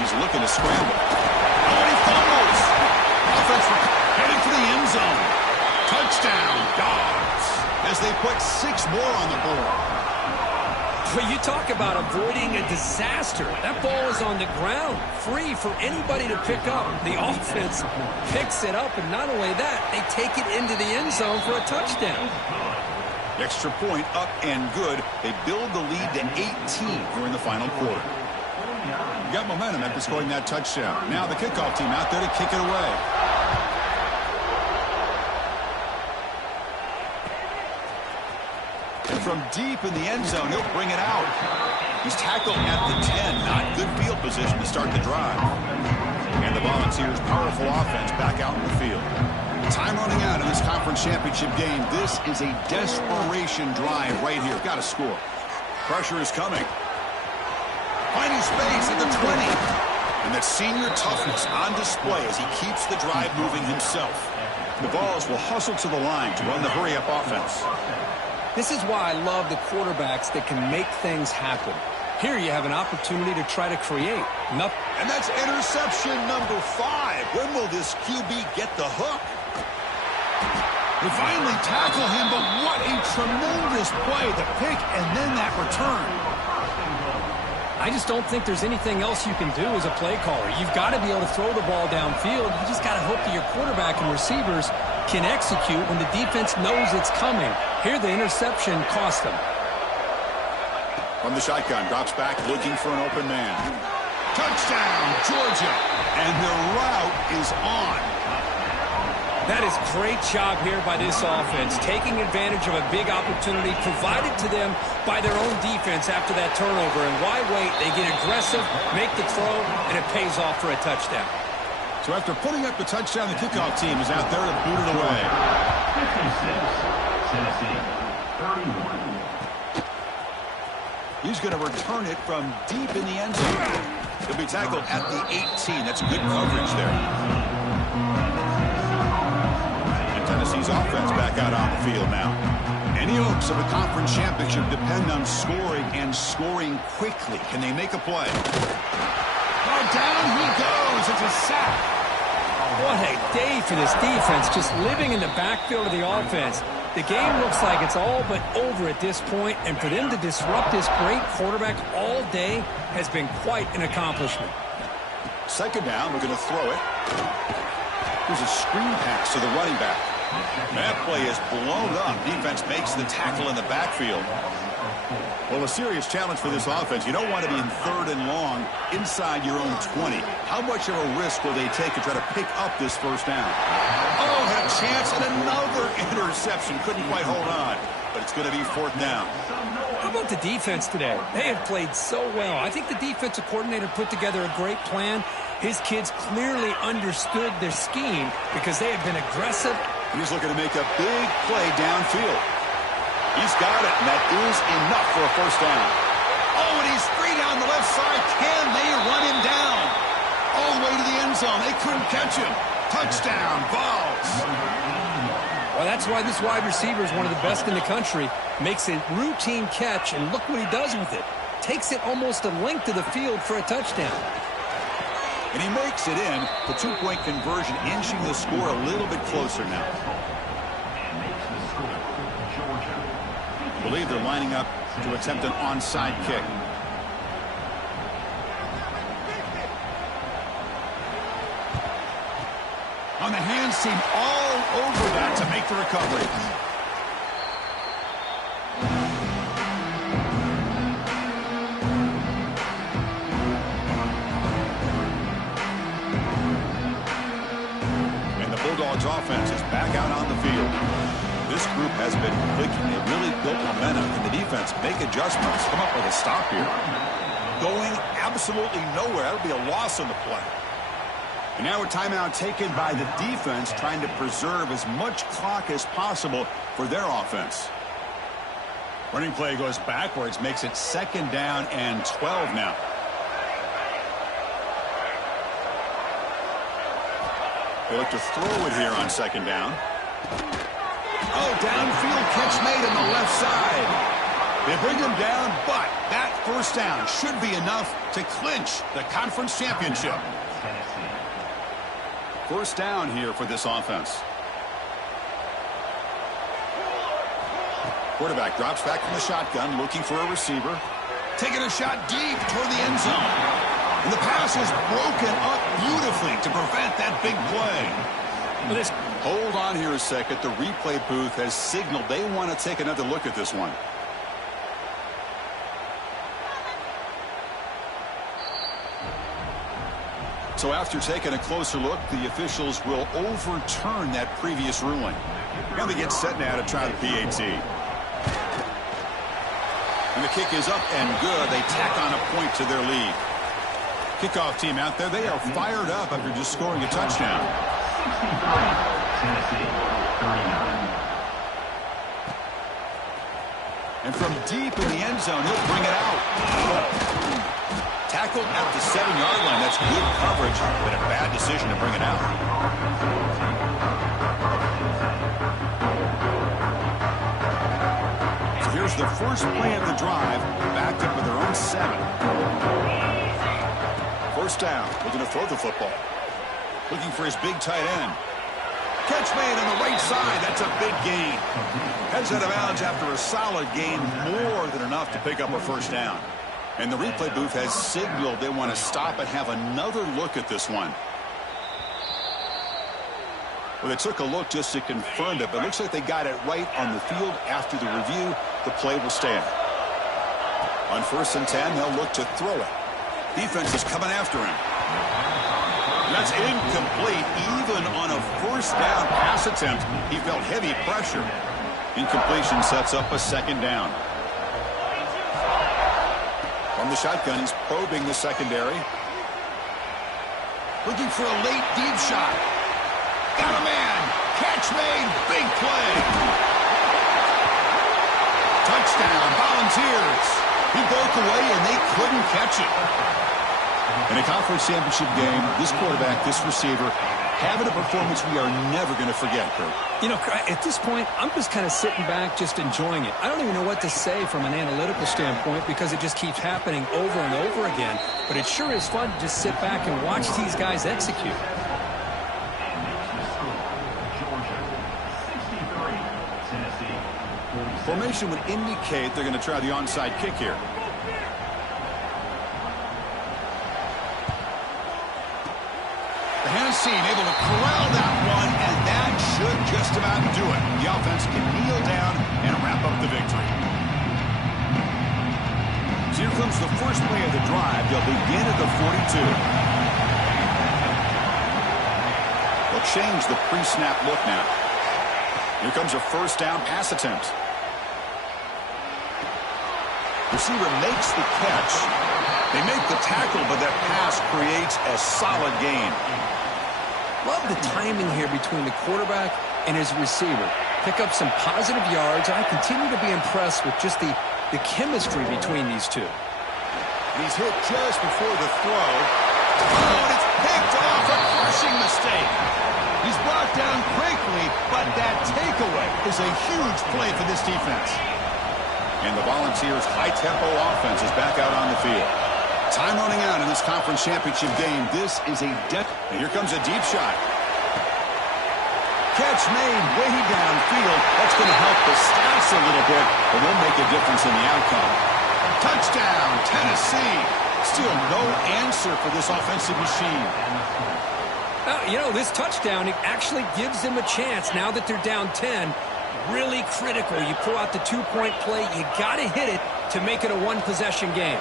He's looking to scramble. Oh, and he fumbles. Offense heading for the end zone. Touchdown, Dogs, as they put 6 more on the board. But you talk about avoiding a disaster. That ball is on the ground, free for anybody to pick up. The offense picks it up, and not only that, they take it into the end zone for a touchdown. Extra point up and good. They build the lead to 18 here in the final quarter. You got momentum after scoring that touchdown. Now the kickoff team out there to kick it away. From deep in the end zone, he'll bring it out. He's tackled at the 10. Not good field position to start the drive. And the Volunteers' powerful offense back out in the field. Time running out in this conference championship game. This is a desperation drive right here. Got to score. Pressure is coming. Finding space at the 20. And that senior toughness on display as he keeps the drive moving himself. The Vols will hustle to the line to run the hurry-up offense. This is why I love the quarterbacks that can make things happen. Here you have an opportunity to try to create. Nothing. And that's interception number 5. When will this QB get the hook? They finally tackle him, but what a tremendous play. The pick and then that return. I just don't think there's anything else you can do as a play caller. You've got to be able to throw the ball downfield. You just got to hope that your quarterback and receivers can execute when the defense knows it's coming. Here, the interception cost them. From the shotgun, drops back, looking for an open man. Touchdown, Georgia. And the route is on. That is great job here by this offense, taking advantage of a big opportunity provided to them by their own defense after that turnover. And why wait? They get aggressive, make the throw, and it pays off for a touchdown. So after putting up the touchdown, the kickoff team is out there to boot it away. 56, Tennessee, 31. He's going to return it from deep in the end zone. He'll be tackled at the 18. That's good coverage there. Tennessee's offense back out on the field now. Any hopes of a conference championship depend on scoring and scoring quickly. Can they make a play? Oh, down he goes. It's a sack. What a day for this defense, just living in the backfield of the offense. The game looks like it's all but over at this point, and for them to disrupt this great quarterback all day has been quite an accomplishment. Second down, we're going to throw it. Here's a screen pass to the running back. That play is blown up. Defense makes the tackle in the backfield. Well, a serious challenge for this offense. You don't want to be in third and long inside your own 20. How much of a risk will they take to try to pick up this first down? Oh, had a chance and another interception. Couldn't quite hold on, but it's going to be fourth down. How about the defense today? They have played so well. I think the defensive coordinator put together a great plan. His kids clearly understood their scheme because they have been aggressive. He's looking to make a big play downfield. He's got it, and that is enough for a first down. Oh, and he's free down the left side. Can they run him down? All the way to the end zone. They couldn't catch him. Touchdown, Vols. Well, that's why this wide receiver is one of the best in the country. Makes a routine catch, and look what he does with it. Takes it almost a length of the field for a touchdown. And he makes it in. The two-point conversion inching the score a little bit closer now. I believe they're lining up to attempt an onside kick. On the hands team all over that to make the recovery. And the Bulldogs offense is back out on the field. This group has been clicking. They've really built momentum. And the defense make adjustments. Come up with a stop here. Going absolutely nowhere. That'll be a loss on the play. And now a timeout taken by the defense, trying to preserve as much clock as possible for their offense. Running play goes backwards, makes it second down and 12 now. They look to throw it here on second down. Oh, downfield catch made on the left side. They bring him down, but that first down should be enough to clinch the conference championship. First down here for this offense. Quarterback drops back from the shotgun, looking for a receiver. Taking a shot deep toward the end zone. And the pass is broken up beautifully to prevent that big play. Hold on here a second. The replay booth has signaled they want to take another look at this one. So after taking a closer look, the officials will overturn that previous ruling. Now they get set now to try the PAT. And the kick is up and good. They tack on a point to their lead. Kickoff team out there, they are fired up after just scoring a touchdown. 63, Tennessee, 39. And from deep in the end zone, he'll bring it out. Tackled at the 7-yard line. That's good coverage, but a bad decision to bring it out. So here's the first play of the drive, backed up with their own 7. First down, looking to throw the football. Looking for his big tight end. Catch made on the right side. That's a big gain. Heads out of bounds after a solid gain, more than enough to pick up a first down. And the replay booth has signaled they want to stop and have another look at this one. Well, they took a look just to confirm it, but it looks like they got it right on the field. After the review, the play will stand. On 1st and 10, they'll look to throw it. Defense is coming after him. That's incomplete. Even on a first down pass attempt, he felt heavy pressure. Incompletion sets up a second down. From the shotgun, he's probing the secondary. Looking for a late deep shot. Got a man. Catch made. Big play. Touchdown, Volunteers. He broke away, and they couldn't catch it. In a conference championship game, this quarterback, this receiver, having a performance we are never going to forget, Kurt. You know, at this point, I'm just kind of sitting back, just enjoying it. I don't even know what to say from an analytical standpoint because it just keeps happening over and over again. But it sure is fun to just sit back and watch these guys execute. Formation would indicate they're going to try the onside kick here. The Hennessy able to corral that one, and that should just about do it. The offense can kneel down and wrap up the victory. So here comes the first play of the drive. They'll begin at the 42. They'll change the pre-snap look now. Here comes a first down pass attempt. Receiver makes the catch. They make the tackle, but that pass creates a solid gain. Love the timing here between the quarterback and his receiver. Pick up some positive yards. I continue to be impressed with just the chemistry between these two. He's hit just before the throw. Oh, and it's picked off. A crushing mistake. He's brought down quickly, but that takeaway is a huge play for this defense. And the Volunteers' high-tempo offense is back out on the field. Time running out in this conference championship game. This is a and here comes a deep shot. Catch made way downfield. That's going to help the stats a little bit, but won't make a difference in the outcome. Touchdown, Tennessee. Still no answer for this offensive machine. You know, this touchdown, it actually gives them a chance now that they're down 10. Really critical. You pull out the two-point play. You got to hit it to make it a one-possession game.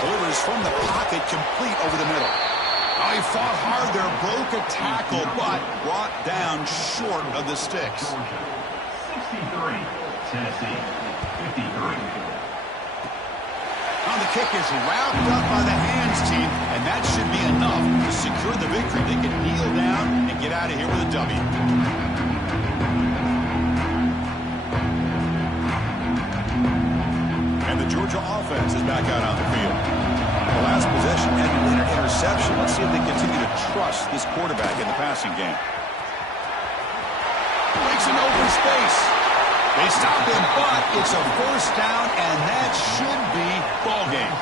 Delivers from the pocket, complete over the middle. Oh, he fought hard there, broke a tackle, but brought down short of the sticks. 63, Tennessee, 53. Now the kick is wrapped up by the hands team, and that should be enough to secure the victory. They can kneel down and get out of here with a W. And the Georgia offense is back out on the field. The last possession ended in an interception. Let's see if they continue to trust this quarterback in the passing game. Breaks an open space. They stop him, but it's a first down, and that should be ball game.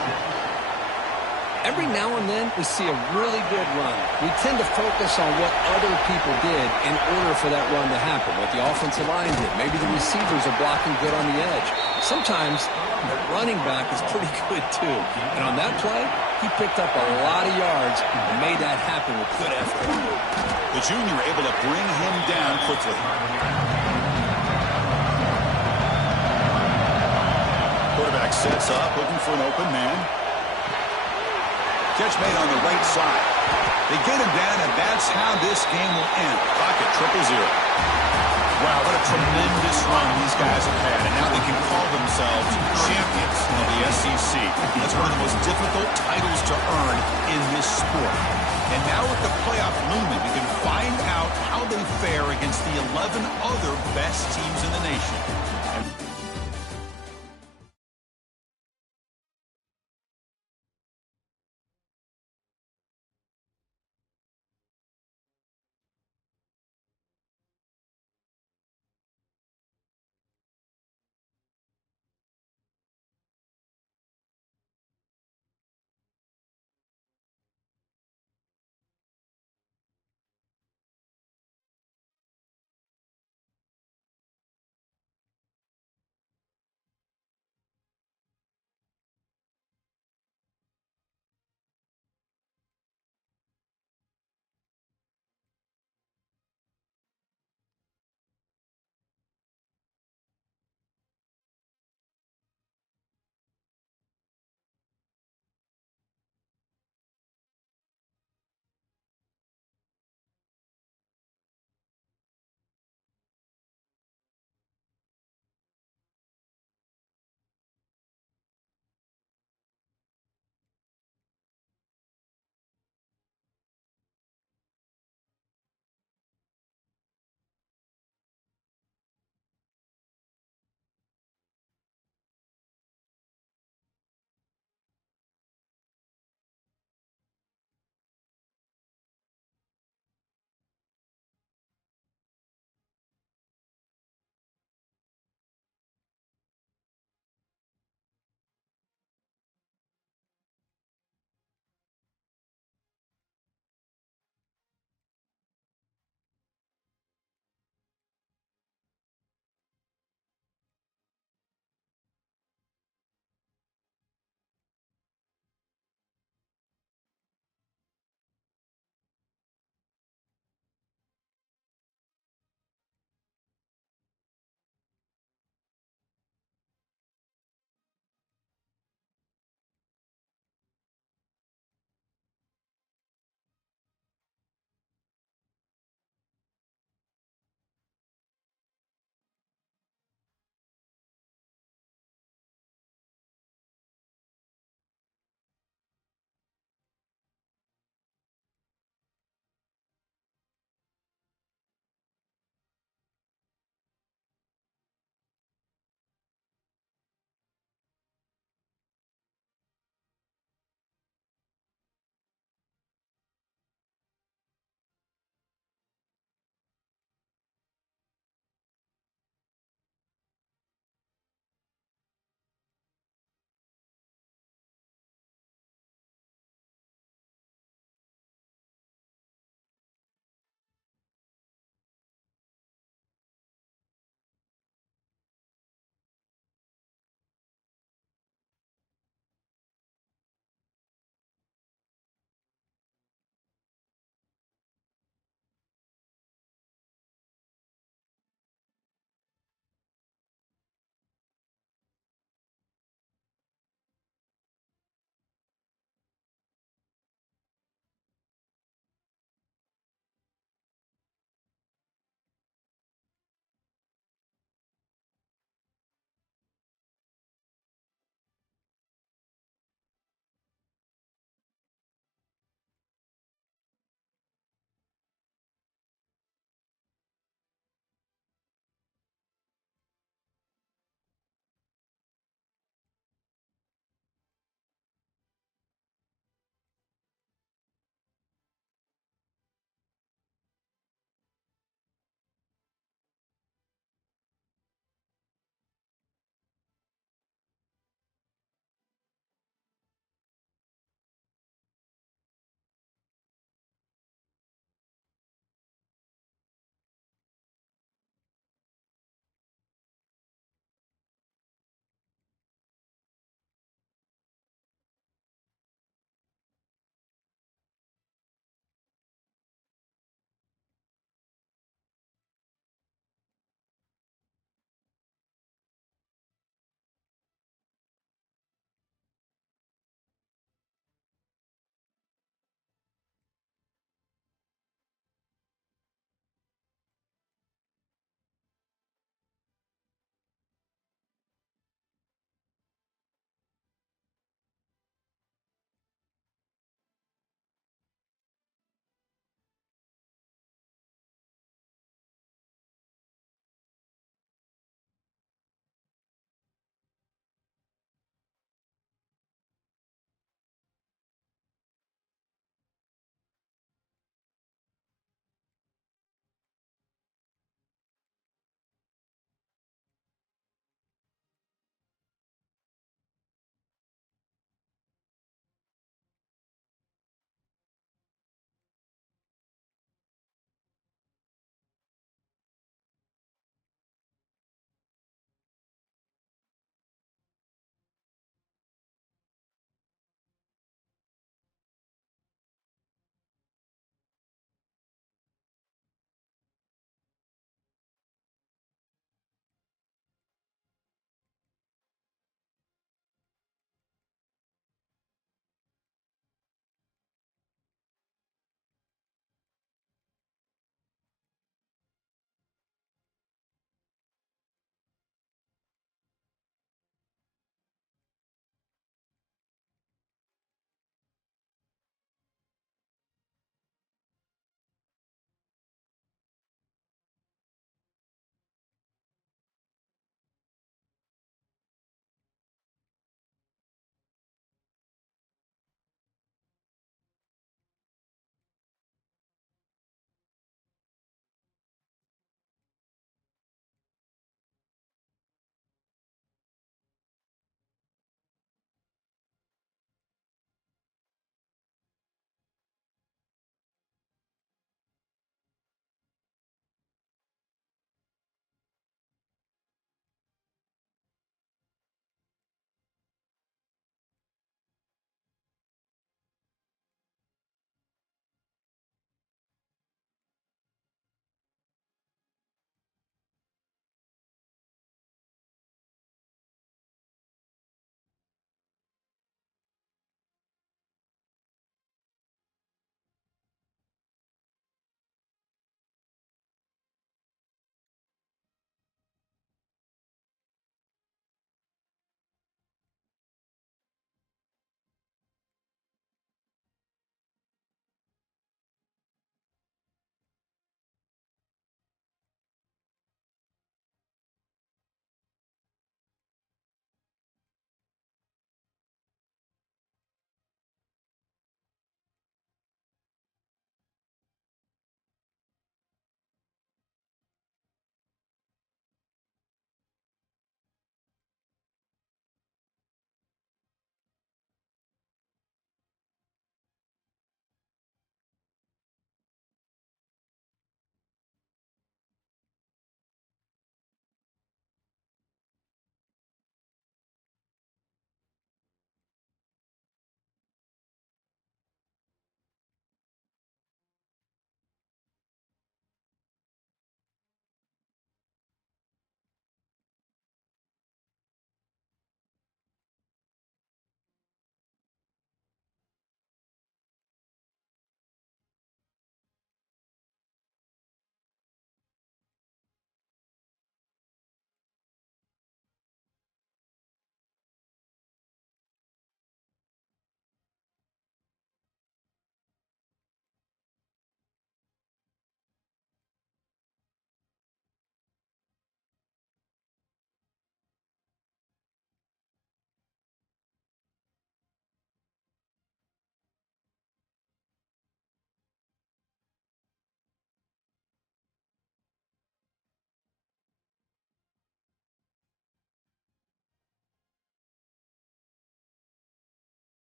Every now and then, we see a really good run. We tend to focus on what other people did in order for that run to happen, what the offensive line did. Maybe the receivers are blocking good on the edge. Sometimes the running back is pretty good, too. And on that play, he picked up a lot of yards and made that happen with good effort. The junior able to bring him down quickly. Quarterback sets up, looking for an open man. Catch made on the right side. They get him down, and that's how this game will end. Clock at 0-0. Wow, what a tremendous run these guys have had, and now they can call themselves champions of the SEC. That's one of the most difficult titles to earn in this sport. And now with the playoff looming, we can find out how they fare against the 11 other best teams in the nation.